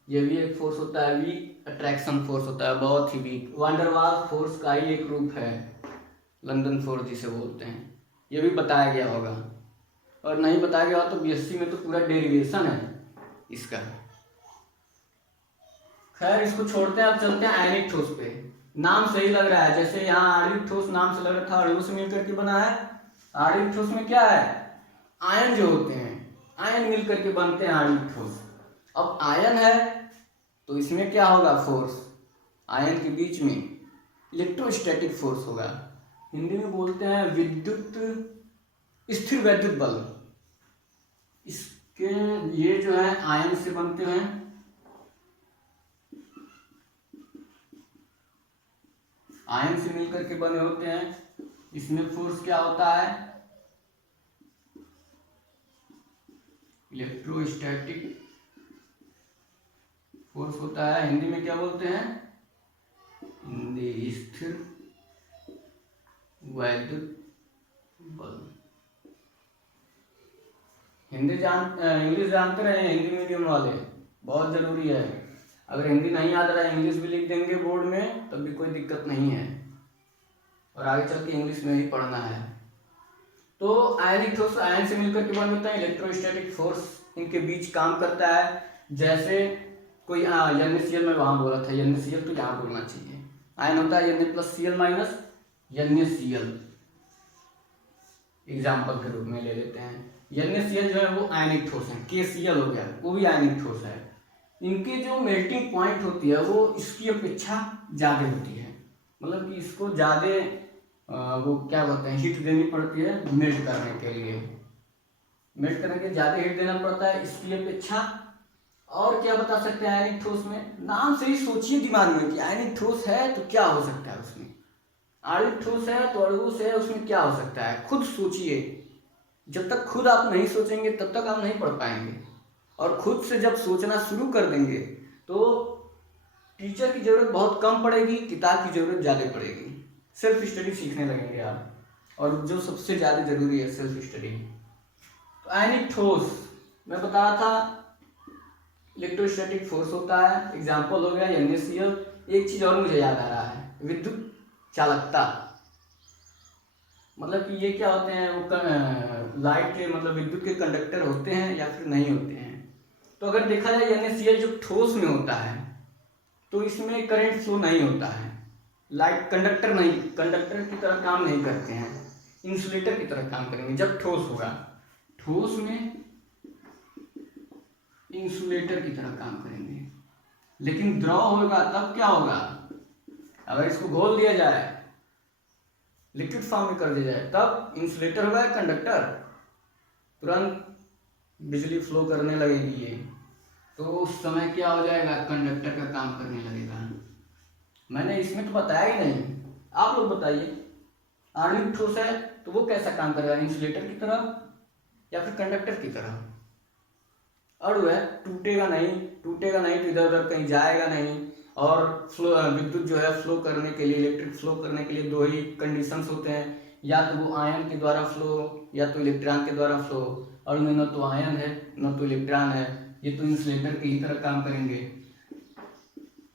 ये भी एक फोर्स होता है, वीक अट्रैक्शन फोर्स होता है, बहुत ही week. Van der Waals force का ही एक रूप है लंदन फोर्स जिसे बोलते हैं, ये भी बताया गया होगा। और नहीं बताया गया हो तो BSc में तो पूरा डेरिवेशन है इसका। खैर इसको छोड़ते हैं, अब चलते हैं आयनिक ठोस पे। नाम सही लग रहा है, जैसे यहाँ आणविक ठोस नाम से लग रहा था, अणुओं से मिलकर के बना है। आणविक ठोस में क्या है? आयन जो होते हैं, आयन मिलकर के बनते हैं आणविक ठोस। अब आयन है तो इसमें क्या होगा? फोर्स, आयन के बीच में इलेक्ट्रोस्टैटिक फोर्स होगा, हिंदी में बोलते हैं विद्युत स्थिर वैद्युत बल। इसके ये जो है आयन से बनते हैं, आयन से मिलकर के बने होते हैं। इसमें फोर्स क्या होता है? इलेक्ट्रोस्टैटिक फोर्स होता है। हिंदी में क्या बोलते हैं? हिंदी स्थिर वैद्युत बल। इंग्लिश जानते रहे हिंदी मीडियम वाले, बहुत जरूरी है। अगर हिंदी नहीं याद रहा इंग्लिश भी लिख देंगे बोर्ड में तब भी कोई दिक्कत नहीं है, और आगे चल के इंग्लिश में ही पढ़ना है। तो आयनिक ठोस आयन से मिलकर के बन होता है, इलेक्ट्रोस्टैटिक फोर्स इनके बीच काम करता है। जैसे कोई NaCl में वहां बोला था NaCl, तो यहाँ बोलना चाहिए। आयन होता है Na+Cl माइनस NaCl, एग्जाम्पल के रूप में ले लेते हैं। NaCl जो है वो आयनिक ठोस है, KCl हो गया वो भी आयनिक ठोस है। इनकी जो मेल्टिंग पॉइंट होती है वो इसकी अपेक्षा ज़्यादा होती है, मतलब कि इसको ज़्यादा वो क्या बोलते हैं हीट देनी पड़ती है मेल्ट करने के लिए, मेल्ट करने के ज़्यादा हीट देना पड़ता है इसकी अपेक्षा। और क्या बता सकते हैं आयनिक ठोस में, नाम से ही सोचिए दिमाग में कि आयनिक ठोस है तो क्या हो सकता है उसमें, आणविक ठोस है तो अणुस है उसमें क्या हो सकता है, खुद सोचिए। जब तक खुद आप नहीं सोचेंगे तब तक आप नहीं पढ़ पाएंगे, और खुद से जब सोचना शुरू कर देंगे तो टीचर की ज़रूरत बहुत कम पड़ेगी, किताब की ज़रूरत ज़्यादा पड़ेगी। सेल्फ स्टडी सीखने लगेंगे आप, और जो सबसे ज़्यादा ज़रूरी है सेल्फ स्टडी। तो आयनिक ठोस मैं बताया था इलेक्ट्रोस्टैटिक फोर्स होता है, एग्जाम्पल हो गया NaCl। एक चीज़ और मुझे याद आ रहा है, विद्युत चालकता, मतलब कि ये क्या होते हैं, वो लाइट के मतलब विद्युत के कंडक्टर होते हैं या फिर नहीं होते हैं। तो अगर देखा जाए NaCl जो ठोस में होता है तो इसमें करंट फ्लो नहीं होता है, लाइट कंडक्टर नहीं, कंडक्टर की तरह काम नहीं करते हैं, इंसुलेटर की तरह काम करेंगे जब ठोस होगा, ठोस में इंसुलेटर की तरह काम करेंगे। लेकिन द्रव होगा तब क्या होगा, अगर इसको घोल दिया जाए लिक्विड फॉर्म में कर दिया जाए तब इंसुलेटर होगा कंडक्टर, तुरंत बिजली फ्लो करने लगेगी ये, तो उस समय क्या हो जाएगा कंडक्टर का काम करने लगेगा। मैंने इसमें तो बताया ही नहीं, आप लोग बताइए। आणविक ठोस है तो वो कैसा काम करेगा, इंसुलेटर की तरह या फिर कंडक्टर की तरह। अणु है टूटेगा नहीं तो इधर उधर कहीं जाएगा नहीं, और फ्लो विद्युत जो है फ्लो करने के लिए, इलेक्ट्रिक फ्लो करने के लिए दो ही कंडीशंस होते हैं, या तो वो आयन के द्वारा फ्लो या तो इलेक्ट्रॉन के द्वारा फ्लो। अणु में न तो आयन है न तो इलेक्ट्रॉन है, ये तो इंसुलेटर की ही तरह काम करेंगे,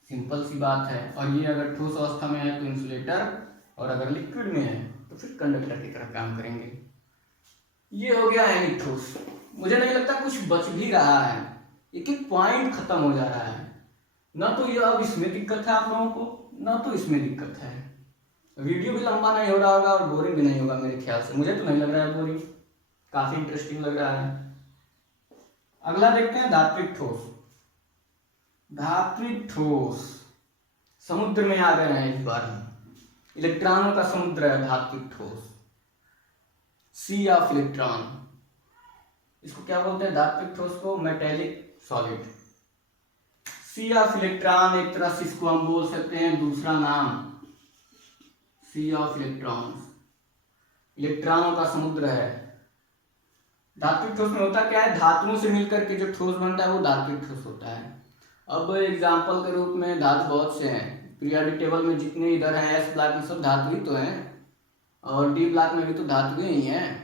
सिंपल सी बात है। और ये अगर ठोस अवस्था में है तो इंसुलेटर, और अगर लिक्विड में है तो फिर कंडक्टर की तरह काम करेंगे। ये हो गया आयनिक ठोस। मुझे नहीं लगता कुछ बच भी रहा है, एक एक पॉइंट खत्म हो जा रहा है, ना तो ये अब इसमें दिक्कत है आप लोगों को, ना तो इसमें दिक्कत है। वीडियो भी लंबा नहीं हो रहा होगा और बोरिंग भी नहीं होगा मेरे ख्याल से, मुझे तो नहीं लग रहा है बोरिंग, काफी इंटरेस्टिंग लग रहा है। अगला देखते हैं धात्विक ठोस। धात्विक ठोस समुद्र में आ गए हैं इस बार, इलेक्ट्रॉनों का समुद्र है धात्विक ठोस, सी ऑफ इलेक्ट्रॉन। इसको क्या बोलते हैं धात्विक ठोस को, metallic solid. Sea of electron एक तरह से इसको हम बोल सकते हैं दूसरा नाम, सी ऑफ इलेक्ट्रॉन, इलेक्ट्रॉनों का समुद्र है। धात्विक ठोस में होता क्या है, धातुओं से मिलकर के जो ठोस बनता है वो धात्विक ठोस होता है। अब एग्जाम्पल के रूप में धातु बहुत से हैं, पीरियोडिक टेबल में जितने इधर हैं एस ब्लॉक में सब धातु ही तो हैं, और डी ब्लॉक में भी तो धातु ही हैं।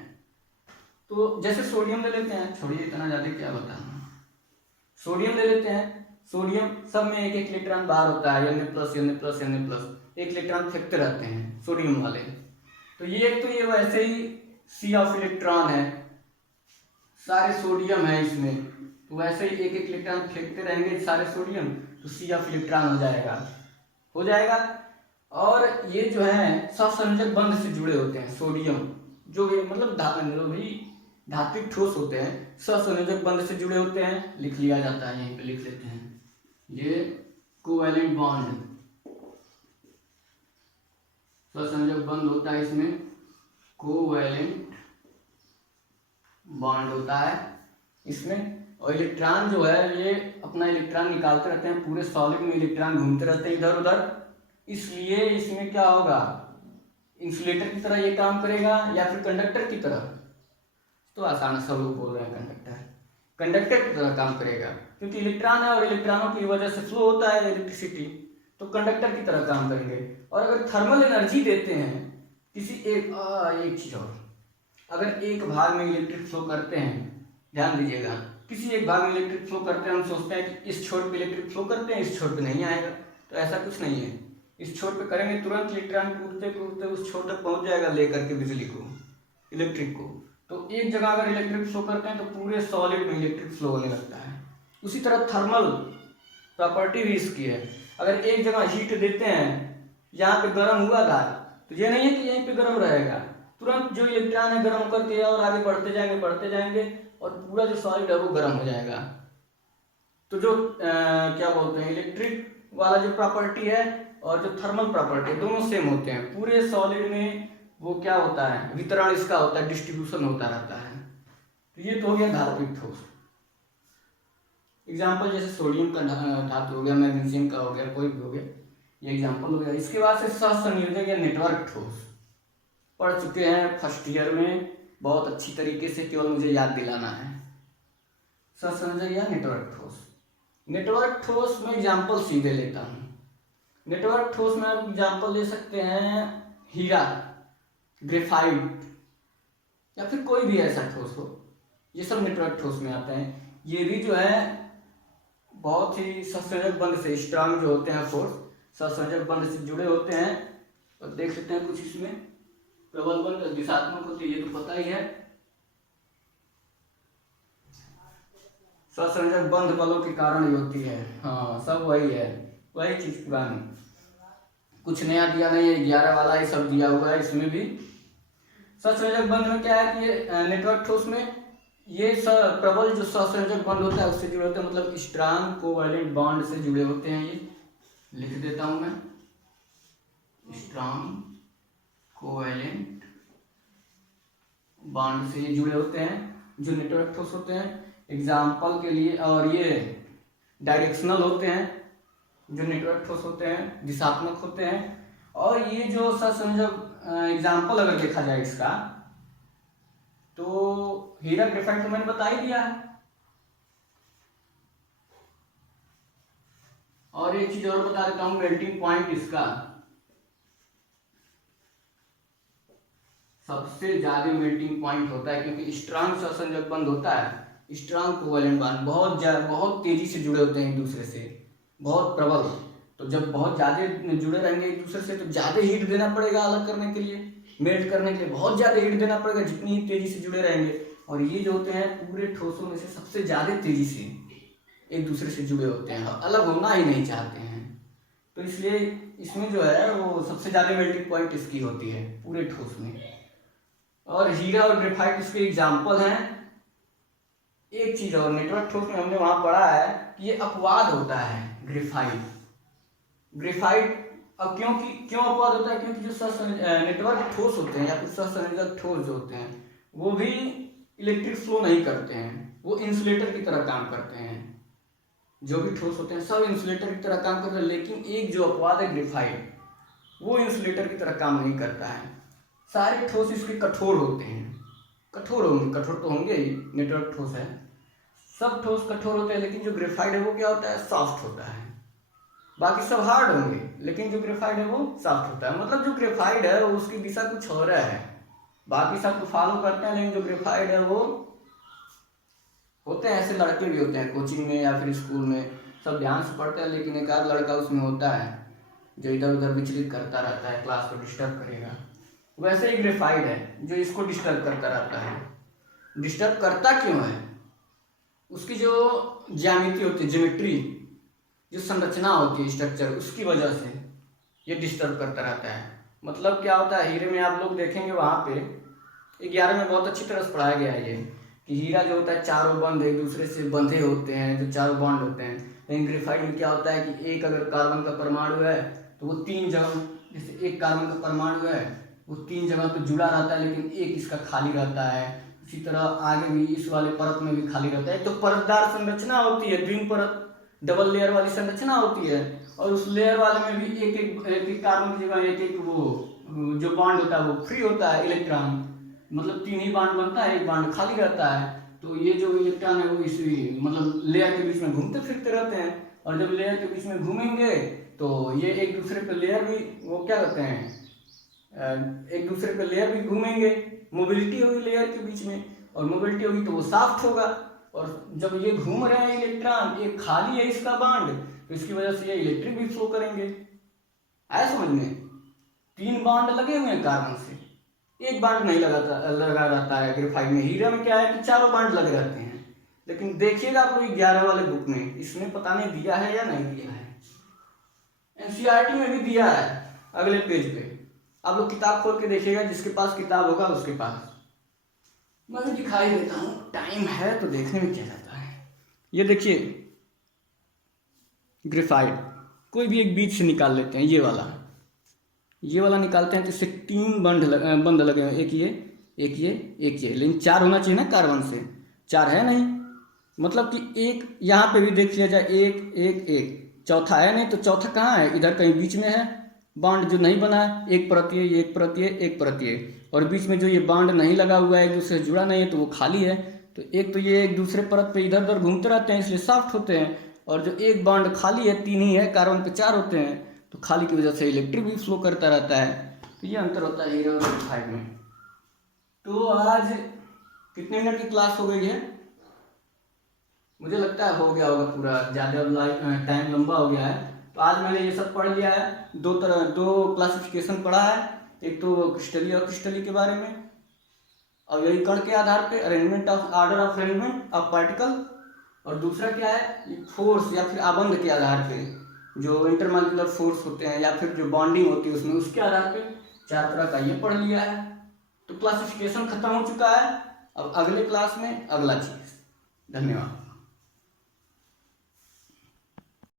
तो जैसे सोडियम ले लेते हैं, छोड़िए इतना ज़्यादा क्या बताना, सोडियम ले लेते हैं, सोडियम सब में एक एक इलेक्ट्रॉन बाहर होता है, Na+, एक इलेक्ट्रॉन फेंकते रहते हैं सोडियम वाले। तो ये वैसे ही सी ऑफ इलेक्ट्रॉन है, सारे सोडियम है इसमें, तो वैसे ही एक एक इलेक्ट्रॉन फेंकते रहेंगे सारे सोडियम, तो सी ऑफ इलेक्ट्रॉन हो जाएगा। और ये जो है सहसंयोजक बंध से जुड़े होते हैं सोडियम, जो भी मतलब धात्विक ठोस होते हैं सहसंयोजक बंध से जुड़े होते हैं, लिख लिया जाता है, यहीं पे लिख लेते हैं, ये कोवैलेंट बॉन्ड, सहसंयोजक बंध होता है इसमें, कोवैलेंट बॉन्ड होता है इसमें। और इलेक्ट्रॉन जो है ये अपना इलेक्ट्रॉन निकालते रहते हैं, पूरे सॉलिड में इलेक्ट्रॉन घूमते रहते हैं इधर उधर, इसलिए इसमें क्या होगा, इंसुलेटर की तरह ये काम करेगा या फिर कंडक्टर की तरह, तो आसान सब लोग बोल रहे हैं कंडक्टर की तरह काम करेगा, क्योंकि इलेक्ट्रॉन है और इलेक्ट्रॉनों की वजह से फ्लो होता है इलेक्ट्रिसिटी, तो कंडक्टर की तरह काम करेंगे। और अगर थर्मल एनर्जी देते हैं किसी एक चीज और, अगर एक भाग में इलेक्ट्रिक फ्लो करते हैं, ध्यान दीजिएगा, किसी एक भाग में इलेक्ट्रिक फ्लो करते हैं, हम सोचते हैं कि इस छोर पे इलेक्ट्रिक फ्लो करते हैं, इस छोर पे नहीं आएगा, तो ऐसा कुछ नहीं है, इस छोर पे करेंगे तुरंत इलेक्ट्रॉन कूदते कूदते उस छोर तक पहुंच जाएगा लेकर के बिजली को, इलेक्ट्रिक को। तो एक जगह अगर इलेक्ट्रिक फ्लो करते हैं तो पूरे सॉलिड में इलेक्ट्रिक फ्लो होने लगता है। उसी तरह थर्मल प्रॉपर्टी भी इसकी है। अगर एक जगह हीट देते हैं, यहाँ पे गर्म हुआ था, तो ये नहीं है कि यहीं पे गर्म रहेगा, तुरंत जो इलेक्ट्रॉन है गर्म करके और आगे बढ़ते जाएंगे और पूरा जो सॉलिड है वो गर्म हो जाएगा। तो जो क्या बोलते हैं, इलेक्ट्रिक वाला जो प्रॉपर्टी है और जो थर्मल प्रॉपर्टी है दोनों सेम होते हैं। पूरे सॉलिड में वो क्या होता है, वितरण इसका होता है, डिस्ट्रीब्यूशन होता रहता है। तो ये तो हो गया धात्विक ठोस। एग्जाम्पल जैसे सोडियम का धातु हो गया, मैग्नीशियम का हो गया, कोई भी हो गया, ये एग्जाम्पल हो गया। इसके बाद से सहसंयोजक या नेटवर्क ठोस पढ़ चुके हैं फर्स्ट ईयर में बहुत अच्छी तरीके से, केवल मुझे याद दिलाना है। सहसंयोजक या नेटवर्क ठोस। नेटवर्क ठोस में एग्जाम्पल सीधे लेता हूँ। नेटवर्क ठोस में आप एग्जाम्पल ले सकते हैं हीरा, ग्रेफाइट या फिर कोई भी ऐसा ठोस हो, ये सब नेटवर्क ठोस में आते हैं। ये भी जो है बहुत ही सहसंयोजक बंध से, स्ट्रांग जो होते हैं फोर्स, सहसंयोजक बंध से जुड़े होते हैं। और देख सकते हैं कुछ इसमें प्रबल बंध दिशात्मक होती है, ये तो पता ही है। सहसंयोजक बंध बलों के कारण ही होती है। हाँ, सब वही है, वही चीज पुरानी, कुछ नया दिया नहीं है। 11 वाला ही सब दिया हुआ है इसमें भी। सहसंयोजक बंध में क्या है कि ये नेटवर्क ठोस में ये प्रबल जो सहसंयोजक बंध होता है उससे जुड़े होते हैं, मतलब स्ट्रांग कोवैलेंट बॉन्ड से जुड़े होते हैं। ये लिख देता हूं मैं, स्ट्रांग कोवैलेंट बॉन्ड से ये जुड़े होते हैं जो नेटवर्क ठोस होते हैं। एग्जाम्पल के लिए, और ये डायरेक्शनल होते हैं जो नेटवर्क ठोस होते हैं, दिशात्मक होते हैं। और ये जो सहसंयोजक एग्जाम्पल अगर देखा जाए इसका, तो हीरा ग्रेफाइट तो मैंने बता ही दिया है। और एक चीज और बता देता हूं, मेल्टिंग पॉइंट इसका सबसे ज्यादा मेल्टिंग पॉइंट होता है, क्योंकि स्ट्रांग सहसंयोजक बंध होता है, स्ट्रांग कोवैलेंट बॉन्ड बहुत तेजी से जुड़े होते हैं एक दूसरे से, बहुत प्रबल। तो जब बहुत ज्यादा जुड़े रहेंगे एक दूसरे से, तो ज्यादा हीट देना पड़ेगा अलग करने के लिए, मेल्ट करने के लिए बहुत ज्यादा हीट देना पड़ेगा जितनी ही तेजी से जुड़े रहेंगे। और ये जो होते हैं पूरे ठोसों में से सबसे ज्यादा तेजी से एक दूसरे से जुड़े होते हैं, अलग होना ही नहीं चाहते हैं। तो इसलिए इसमें जो है वो सबसे ज्यादा मेल्टिंग पॉइंट इसकी होती है पूरे ठोस में। और हीरा और ग्रेफाइट इसके एग्जाम्पल हैं। एक चीज और, नेटवर्क ठोस में हमने वहां पढ़ा है कि ये अपवाद होता है ग्रेफाइट। अब क्यों अपवाद होता है, क्योंकि जो नेटवर्क ठोस होते हैं या फिर सहसंयोजक ठोस जो होते हैं वो भी इलेक्ट्रिक फ्लो नहीं करते हैं, वो इंसुलेटर की तरह काम करते हैं। जो भी ठोस होते हैं सब इंसुलेटर की तरह काम करते हैं, लेकिन एक जो अपवाद है ग्रेफाइट, वो इंसुलेटर की तरह काम नहीं करता है। सारे ठोस इसके कठोर होते हैं, कठोर तो होंगे ही, नेटवर्क ठोस है, सब ठोस कठोर होते हैं। लेकिन जो ग्रेफाइट है वो क्या होता है, सॉफ्ट होता है। बाकी सब हार्ड होंगे, लेकिन जो ग्रेफाइट है वो सॉफ्ट होता है। मतलब जो ग्रेफाइट है वो उसकी दिशा कुछ और है, बाकी सब तो फॉलो करते हैं, लेकिन जो ग्रेफाइट है वो होते हैं ऐसे लड़के भी होते हैं कोचिंग में या फिर स्कूल में, सब ध्यान से पढ़ते हैं, लेकिन एक आध लड़का उसमें होता है जो इधर उधर विचलित करता रहता है, क्लास को डिस्टर्ब करेगा। वैसे ही ग्रेफाइट है जो इसको डिस्टर्ब करता रहता है। डिस्टर्ब करता क्यों है, उसकी जो ज्यामिति होती है, ज्योमेट्री, जो संरचना होती है, स्ट्रक्चर, उसकी वजह से ये डिस्टर्ब करता रहता है। मतलब क्या होता है, हीरे में आप लोग देखेंगे वहाँ पे 11 में बहुत अच्छी तरह से पढ़ाया गया है ये कि हीरा जो होता है चारों बंध एक दूसरे से बंधे होते हैं, जो चारों बॉन्ड होते हैं। लेकिन ग्रेफाइट में क्या होता है कि एक अगर कार्बन का परमाणु है तो वो 3 जगह, जैसे एक कार्बन का परमाणु है वो 3 जगह पे जुड़ा रहता है, लेकिन एक इसका खाली रहता है। इसी तरह आगे भी इस वाले परत में भी खाली रहता है। तो परतदार संरचना होती है, द्विम परत, डबल लेयर वाली संरचना होती है, और उस लेयर वाले में भी एक एक कार्बन की जगह एक वो जो बॉन्ड होता है वो फ्री होता है, इलेक्ट्रॉन, मतलब 3 ही बॉन्ड बनता है, एक बॉन्ड खाली रहता है। तो ये जो इलेक्ट्रॉन है वो इसी मतलब लेयर के बीच में घूमते फिरते रहते हैं, और जब लेयर के बीच में घूमेंगे तो ये एक दूसरे पे लेयर भी वो क्या करते हैं, एक दूसरे पे लेयर भी घूमेंगे, मोबिलिटी होगी लेयर के बीच में, और मोबिलिटी होगी तो वो सॉफ्ट होगा। और जब ये घूम रहे हैं इलेक्ट्रॉन, ये खाली है इसका बॉन्ड, तो इसकी वजह से ये इलेक्ट्रिक भी फ्लो करेंगे। आया समझ में, 3 बॉन्ड लगे हुए हैं कार्बन से, एक बांड नहीं लगा रहता है ग्रेफाइट में। हीरा में क्या है कि चारों बांड लगे रहते हैं। लेकिन देखिएगा आप लोग 11 वाले बुक में, इसमें पता नहीं दिया है या नहीं दिया है। एनसीईआरटी में भी दिया है अगले पेज पे, आप लोग किताब खोल के देखिएगा, जिसके पास किताब होगा उसके पास। मैं दिखाई देता हूँ, टाइम है तो देखने में क्या जाता है। ये देखिए ग्रेफाइट, कोई भी एक बीच से निकाल लेते हैं, ये वाला निकालते हैं तो इससे 3 बंध लगे हैं, एक ये एक ये एक ये, लेकिन 4 होना चाहिए ना कार्बन से, 4 है नहीं। मतलब कि एक यहाँ पे भी देख लिया जाए, एक एक एक, चौथा है नहीं, तो चौथा कहाँ है, इधर कहीं बीच में है बॉन्ड जो नहीं बना है, एक प्रत्यय एक प्रत्यय एक प्रत्यय, और बीच में जो ये बॉन्ड नहीं लगा हुआ है, एक दूसरे से जुड़ा नहीं है, तो वो खाली है। तो एक तो ये एक दूसरे परत पे इधर उधर घूमते रहते हैं, इसलिए सॉफ्ट होते हैं। और जो एक बॉन्ड खाली है, 3 ही है, कार्बन पे 4 होते हैं, तो खाली की वजह से इलेक्ट्रिक भी फ्लो करता रहता है। तो ये अंतर होता है हीरा और ग्रेफाइट में। तो आज कितने मिनट की क्लास हो गई है? मुझे लगता है हो गया होगा पूरा, ज़्यादा टाइम लंबा हो गया है। तो आज मैंने ये सब पढ़ लिया है। दो क्लासिफिकेशन पढ़ा है, एक तो क्रिस्टलीय और क्रिस्टलीय के बारे में, और यही कण के आधार पे arrangement of order of arrangement of particle, और दूसरा क्या है, फोर्स या फिर आबंध के आधार पे, जो इंटरमॉलिक्यूलर फोर्स होते हैं या फिर जो बॉन्डिंग होती है उसमें, उसके आधार पे 4 तरह का ये पढ़ लिया है। तो क्लासिफिकेशन खत्म हो चुका है। अब अगले क्लास में अगला चीज। धन्यवाद।